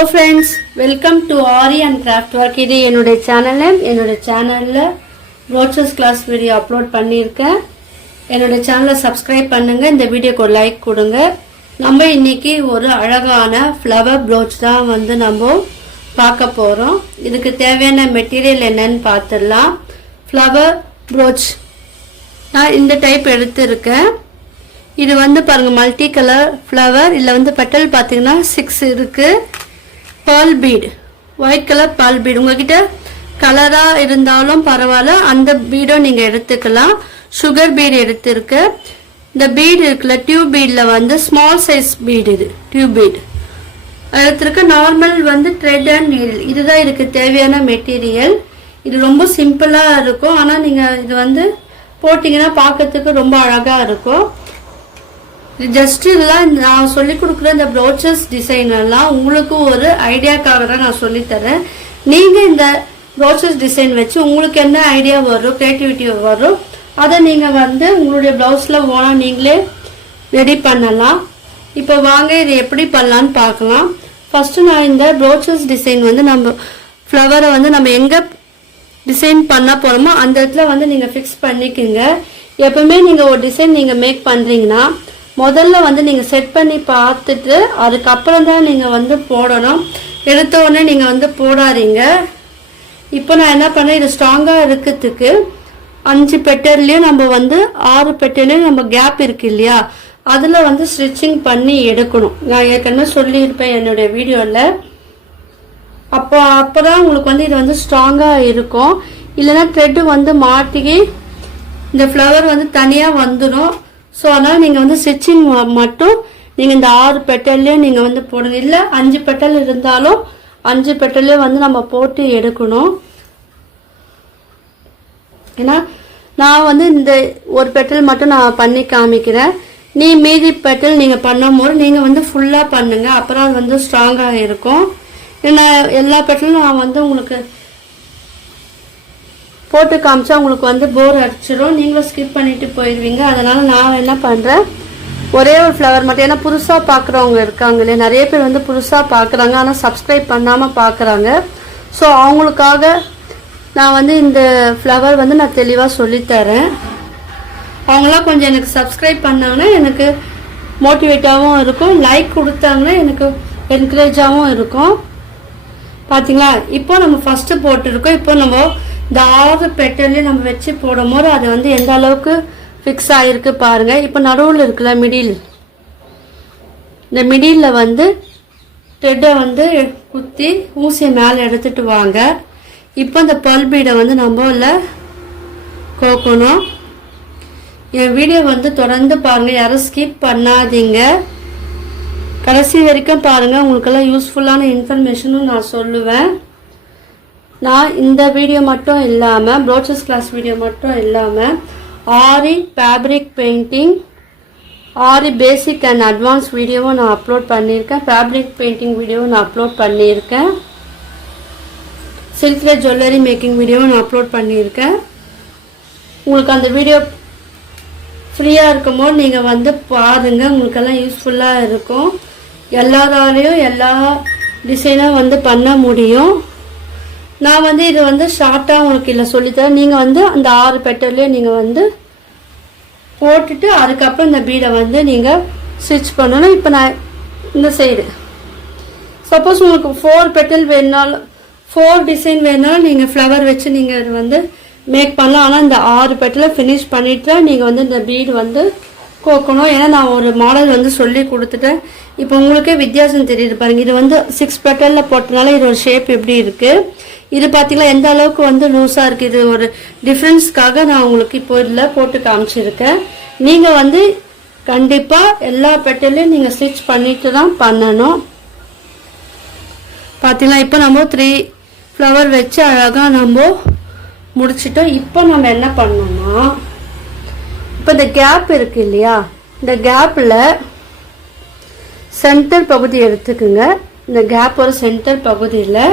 Hello friends, welcome to Ari and Craft Work. இது என்னோட சேனல்ல ரோச்சஸ் கிளாஸ் வீடியோ அப்லோட் பண்ணியிருக்கேன். என்னோட சேனலை சப்ஸ்கிரைப் பண்ணுங்க. இந்த வீடியோக்கு ஒரு லைக் கொடுங்க. நம்ம இன்னைக்கு ஒரு அழகான ஃப்ளவர் ப்ரோச் தான் வந்து நம்ம பார்க்க போறோம். இதுக்கு தேவையான மெட்டீரியல் என்னன்னு பார்த்துடலாம். ஃப்ளவர் ப்ரோச் நான் இந்த டைப் எடுத்துருக்கேன். இது வந்து பாருங்க மல்டி கலர் ஃப்ளவர். இதில் வந்து பெட்டல் பார்த்தீங்கன்னா 6 இருக்கு. Pearl beat, white colour pearl beat. உங்ககிட்ட கலரா இருந்தாலும் பரவாயில்ல, அந்த பீடும் நீங்க எடுத்துக்கலாம். சுகர் பீட் எடுத்திருக்கு. இந்த பீட் இருக்குல்ல, டியூப் பீட்ல வந்து ஸ்மால் சைஸ் பீட், இது டியூப் பீட் எடுத்திருக்கு. நார்மல் வந்து த்ரெட் அண்ட் நீடில், இதுதான் இதுக்கு தேவையான மெட்டீரியல். இது ரொம்ப சிம்பிளா இருக்கும், ஆனா நீங்க இது வந்து போட்டீங்கன்னா பார்க்கறதுக்கு ரொம்ப அழகா இருக்கும். ஜஸ்ட் இதெல்லாம் நான் சொல்லி கொடுக்குற இந்த ப்ரோச்சஸ் டிசைன் எல்லாம் உங்களுக்கு ஒரு ஐடியாக்காக தான் நான் சொல்லி தரேன். நீங்க இந்த ப்ரோச்சஸ் டிசைன் வச்சு உங்களுக்கு என்ன ஐடியா வரும், கிரியேட்டிவிட்டி வரும், அதை நீங்க வந்து உங்களுடைய பிளவுஸ்ல ஓனா நீங்களே ரெடி பண்ணலாம். இப்போ வாங்க இது எப்படி பண்ணலான்னு பார்க்கலாம். ஃபர்ஸ்ட் நான் இந்த ப்ரோச்சஸ் டிசைன் வந்து நம்ம ஃப்ளவரை வந்து நம்ம எங்க டிசைன் பண்ண போறோமோ அந்த இடத்துல வந்து நீங்க ஃபிக்ஸ் பண்ணிக்கோங்க. எப்பவுமே நீங்க ஒரு டிசைன் நீங்க மேக் பண்றீங்கன்னா முதல்ல வந்து நீங்க செட் பண்ணி பார்த்துட்டு அதுக்கப்புறம் தான் நீங்க வந்து போடணும். எடுத்த உடனே நீங்க வந்து போடாதீங்க. இப்போ நான் என்ன பண்ணேன், இது ஸ்ட்ராங்கா இருக்கிறதுக்கு 5 பெட்டர்லயும் நம்ம வந்து 6 பெட்டர்லயும் நம்ம கேப் இருக்கு இல்லையா, அதுல வந்து ஸ்டிச்சிங் பண்ணி எடுக்கணும். நான் ஏற்கனவே சொல்லியிருப்பேன் என்னுடைய வீடியோல. அப்பதான் உங்களுக்கு வந்து இது வந்து ஸ்ட்ராங்கா இருக்கும். இல்லைன்னா த்ரெட் வந்து மாட்டி இந்த ஃப்ளவர் வந்து தனியா வந்துடும். ஸோ அதனால் நீங்கள் வந்து ஸ்டிச்சிங் மட்டும் நீங்கள் இந்த 6 பெட்டல்லையும் நீங்கள் வந்து போடுங்க. இல்லை 5 பெட்டல் இருந்தாலும் 5 பெட்டல்லையும் வந்து நம்ம போட்டு எடுக்கணும். ஏன்னா நான் வந்து இந்த ஒரு பெட்டல் மட்டும் நான் பண்ணி காமிக்கிறேன். மீதி பெட்டல் நீங்கள் பண்ணும்போது நீங்கள் வந்து ஃபுல்லாக பண்ணுங்க, அப்புறம் அது வந்து ஸ்ட்ராங்காக இருக்கும். ஏன்னா எல்லா பெட்டலும் நான் வந்து உங்களுக்கு போட்டு காமிச்சா உங்களுக்கு வந்து போர் அடிச்சிடும், நீங்களும் ஸ்கிப் பண்ணிட்டு போயிடுவீங்க. அதனால நான் என்ன பண்றேன், ஒரே ஒரு ஃப்ளவர் மட்டும். ஏன்னா புதுசா பாக்குறவங்க இருக்காங்க இல்லையா, நிறைய பேர் வந்து புதுசா பாக்குறாங்க ஆனா சப்ஸ்கிரைப் பண்ணாம பாக்குறாங்க. ஸோ அவங்களுக்காக நான் வந்து இந்த ஃப்ளவர் வந்து நான் தெளிவா சொல்லித்தரேன். அவங்களாம் கொஞ்சம் எனக்கு சப்ஸ்கிரைப் பண்ணாங்கன்னா எனக்கு மோட்டிவேட்டாகவும் இருக்கும், லைக் கொடுத்தாங்கன்னா எனக்கு என்கரேஜாகவும் இருக்கும். பாத்தீங்களா, இப்போ நம்ம ஃபர்ஸ்ட் போட்டுருக்கோம். இப்போ நம்ம இந்த 6 பெட்டல்லையும் நம்ம வச்சு போடும் போது அது வந்து எந்த அளவுக்கு ஃபிக்ஸ் ஆகிருக்கு பாருங்க. இப்போ நடுவில் இருக்குல்ல மிடில், இந்த மிடில் வந்து த்ரெட்டை வந்து குத்தி ஊசியை மேலே எடுத்துட்டு வாங்க. இப்போ இந்த பேர்ல் பீடை வந்து நம்ம கோக்கணும். என் வீடியோ வந்து தொடர்ந்து பாருங்க, யாரும் ஸ்கிப் பண்ணாதீங்க, கடைசி வரைக்கும் பாருங்க. உங்களுக்கெல்லாம் யூஸ்ஃபுல்லான இன்ஃபர்மேஷனும் நான் சொல்லுவேன். நான் இந்த வீடியோ மட்டும் இல்லாமல், ப்ரோச்சஸ் கிளாஸ் வீடியோ மட்டும் இல்லாமல் aari fabric painting, aari basic and advance வீடியோவும் நான் அப்லோட் பண்ணியிருக்கேன். ஃபேப்ரிக் பெயிண்டிங் வீடியோவும் நான் அப்லோட் பண்ணியிருக்கேன். சில்க்ல ஜுவல்லரி மேக்கிங் வீடியோவும் நான் அப்லோட் பண்ணியிருக்கேன். உங்களுக்கு அந்த வீடியோ ஃப்ரீயாக இருக்கும்போது நீங்கள் வந்து பாருங்கள், உங்களுக்கெல்லாம் யூஸ்ஃபுல்லாக இருக்கும். எல்லாராலையும் எல்லா டிசைனும் வந்து பண்ண முடியும். நான் வந்து இது வந்து ஷார்ட்டாக உங்களுக்கு இல்லை சொல்லித்தரேன். நீங்கள் வந்து அந்த 6 பெட்டர்லேயே நீங்கள் வந்து போட்டுட்டு அதுக்கப்புறம் இந்த பீடை வந்து நீங்கள் ஸ்டிச் பண்ணணும். இப்போ நான் இந்த சைடு சப்போஸ் உங்களுக்கு 4 பெட்டல் வேணுனாலும் 4 டிசைன் வேணுனாலும் நீங்கள் ஃப்ளவர் வச்சு நீங்கள் இது வந்து மேக் பண்ணலாம். ஆனால் இந்த 6 பெட்டலை ஃபினிஷ் பண்ணிட்டு நீங்கள் வந்து இந்த பீடு வந்து கோக்கணும். ஏன்னா நான் ஒரு மாடல் வந்து சொல்லி கொடுத்துட்டேன். இப்போ உங்களுக்கே வித்தியாசம் தெரியுது பாருங்க. இது வந்து 6 பெட்டலில் போட்டனால இது ஒரு ஷேப் எப்படி இருக்கு, இது பார்த்தீங்களா எந்த அளவுக்கு வந்து லூஸாக இருக்குது. இது ஒரு டிஃப்ரென்ஸ்க்காக நான் உங்களுக்கு இப்போ இதில் போட்டு காமிச்சிருக்கேன். நீங்கள் வந்து கண்டிப்பாக எல்லா பெட்டலையும் நீங்கள் ஸ்டிச் பண்ணிட்டு தான் பண்ணணும். பார்த்தீங்களா, இப்போ நம்ம 3 ஃப்ளவர் வச்சு அழகாக நம்ம முடிச்சிட்டோம். இப்போ நம்ம என்ன பண்ணோம்னா, இப்போ இந்த கேப் இருக்கு இல்லையா, இந்த கேப்பில் சென்டர் பகுதி எடுத்துக்குங்க. இந்த கேப் ஒரு சென்டர் பகுதியில்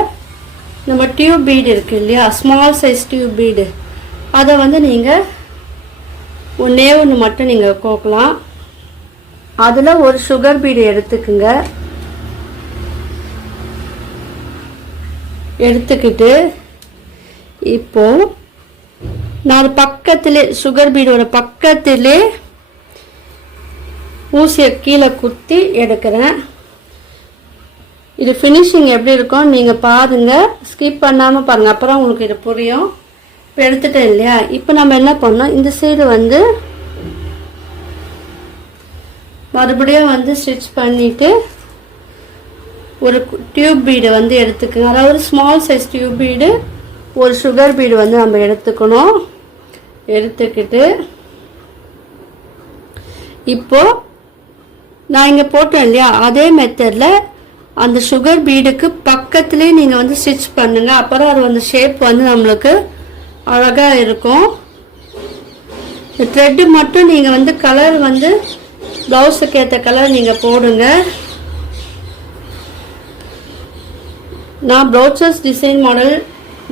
நம்ம டியூப் பீடு இருக்கு இல்லையா, ஸ்மால் சைஸ் டியூப் பீடு, அதை வந்து நீங்கள் ஒன்று மட்டும் நீங்கள் கோக்கலாம். அதில் ஒரு சுகர் பீடு எடுத்துக்குங்க. எடுத்துக்கிட்டு இப்போ நான் பக்கத்திலே சுகர் பீடோட பக்கத்திலே ஊசியை கீழே குத்தி எடுக்கிறேன். இது ஃபினிஷிங் எப்படி இருக்கும் நீங்கள் பாருங்கள், ஸ்கிப் பண்ணாமல் பாருங்கள், அப்புறம் உங்களுக்கு இது புரியும். இப்போ எடுத்துட்டேன் இல்லையா, இப்போ நம்ம என்ன பண்ணோம், இந்த சைடு வந்து மறுபடியும் வந்து ஸ்டிச் பண்ணிவிட்டு ஒரு டியூப் பீடு வந்து எடுத்துக்கோங்க. அதாவது ஸ்மால் சைஸ் டியூப் பீடு, ஒரு சுகர் பீடு வந்து நம்ம எடுத்துக்கணும். எடுத்துக்கிட்டு இப்போது நான் இங்கே போட்டேன் இல்லையா, அதே மெத்தடில் அந்த சுகர் பீடுக்கு பக்கத்துலேயே நீங்கள் வந்து ஸ்டிச் பண்ணுங்க. அப்புறம் அது வந்து ஷேப் வந்து நம்மளுக்கு அழகாக இருக்கும். இந்த த்ரெட்டு மட்டும் நீங்கள் வந்து கலர் வந்து ப்ளவுஸுக்கு ஏற்ற கலர் நீங்கள் போடுங்க. நான் ப்ரௌச்சர்ஸ் டிசைன் மாடல்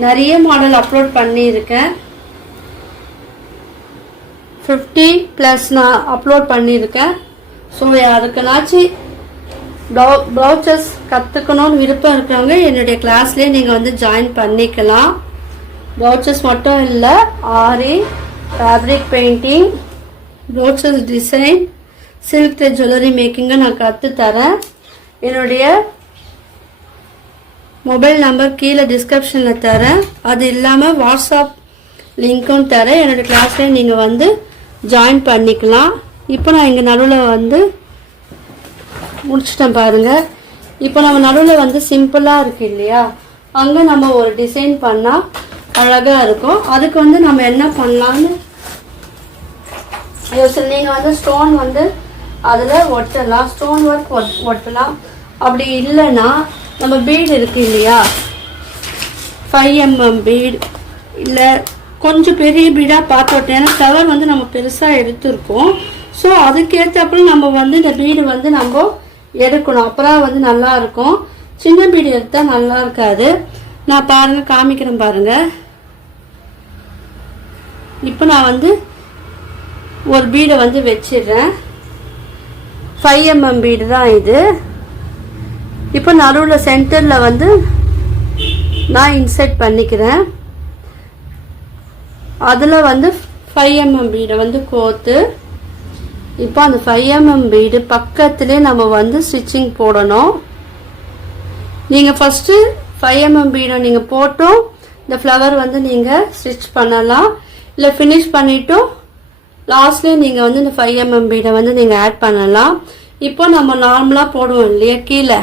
நிறைய மாடல் அப்லோட் பண்ணியிருக்கேன். 50+ நான் அப்லோட் பண்ணியிருக்கேன். ஸோ யாருக்குனாச்சும் ப்ளவுச்சர்ஸ் கற்றுக்கணும்னு விருப்பம் இருக்கிறவங்க என்னுடைய கிளாஸ்லேயே நீங்கள் வந்து ஜாயின் பண்ணிக்கலாம். ப்ளவுச்சர்ஸ் மட்டும் இல்லை, ஆரி, ஃபேப்ரிக் பெயிண்டிங், ப்ளவுச்சர்ஸ் டிசைன், சில்க் த்ரெட் ஜுவல்லரி மேக்கிங்கை நான் கற்றுத்தரேன். என்னுடைய மொபைல் நம்பர் கீழே டிஸ்கிரிப்ஷனில் தரேன். அது இல்லாமல் வாட்ஸ்அப் லிங்க்கும் தரேன். என்னோடய கிளாஸ்லேயே நீங்கள் வந்து ஜாயின் பண்ணிக்கலாம். இப்போ நான் இங்கே நடுவில் வந்து முடிச்சிட்டேன் பாருங்கள். இப்போ நம்ம நடுவில் வந்து சிம்பிளாக இருக்குது இல்லையா, அங்கே நம்ம ஒரு டிசைன் பண்ணால் அழகாக இருக்கும். அதுக்கு வந்து நம்ம என்ன பண்ணலான்னு யோசனை, நீங்கள் வந்து ஸ்டோன் வந்து அதில் ஒட்டலாம், ஸ்டோன் ஒர்க் ஒட்டலாம். அப்படி இல்லைன்னா நம்ம பீடு இருக்குது இல்லையா, 5 mm பீடு இல்லை கொஞ்சம் பெரிய பீடாக பார்த்து ஒட்டேன். ஏன்னா ஃப்ளவர் வந்து நம்ம பெருசாக எடுத்துருக்கோம். ஸோ அதுக்கேற்றப்போ நம்ம வந்து இந்த பீடு வந்து நம்ம எடுக்கணும், அப்புறம் வந்து நல்லா இருக்கும். சின்ன பீடு எடுத்தால் நல்லா இருக்காது. நான் பாருங்கள் காமிக்கிறேன் பாருங்கள். இப்போ நான் வந்து ஒரு பீடை வந்து வச்சிடுறேன். 5 mm பீடு தான் இது. இப்போ நடுவில் சென்டரில் வந்து நான் இன்சர்ட் பண்ணிக்கிறேன். அதில் வந்து 5 mm பீடை வந்து கோத்து இப்போ அந்த 5 mm பீடு பக்கத்திலே நம்ம வந்து ஸ்டிச்சிங் போடணும். நீங்கள் ஃபஸ்ட்டு 5 mm பீடை நீங்கள் போட்டும் இந்த ஃப்ளவர் வந்து நீங்கள் ஸ்டிச் பண்ணலாம். இல்லை ஃபினிஷ் பண்ணிவிட்டும் லாஸ்ட்லேயே நீங்கள் வந்து இந்த 5 mm பீடை வந்து நீங்கள் ஆட் பண்ணலாம். இப்போ நம்ம நார்மலாக போடுவோம் இல்லையா கீழே,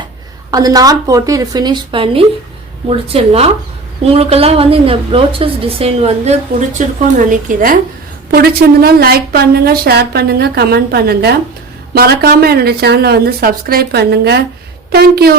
அந்த நாட் போட்டு இது ஃபினிஷ் பண்ணி முடிச்சிடலாம். உங்களுக்கெல்லாம் வந்து இந்த ப்ளவுச்சர்ஸ் டிசைன் வந்து பிடிச்சிருக்கும்னு நினைக்கிறேன். பிடிச்சிருந்தனா லைக் பண்ணுங்கள், ஷேர் பண்ணுங்கள், கமெண்ட் பண்ணுங்கள். மறக்காமல் என்னோடய சேனலை வந்து சப்ஸ்கிரைப் பண்ணுங்கள். தேங்க்யூ.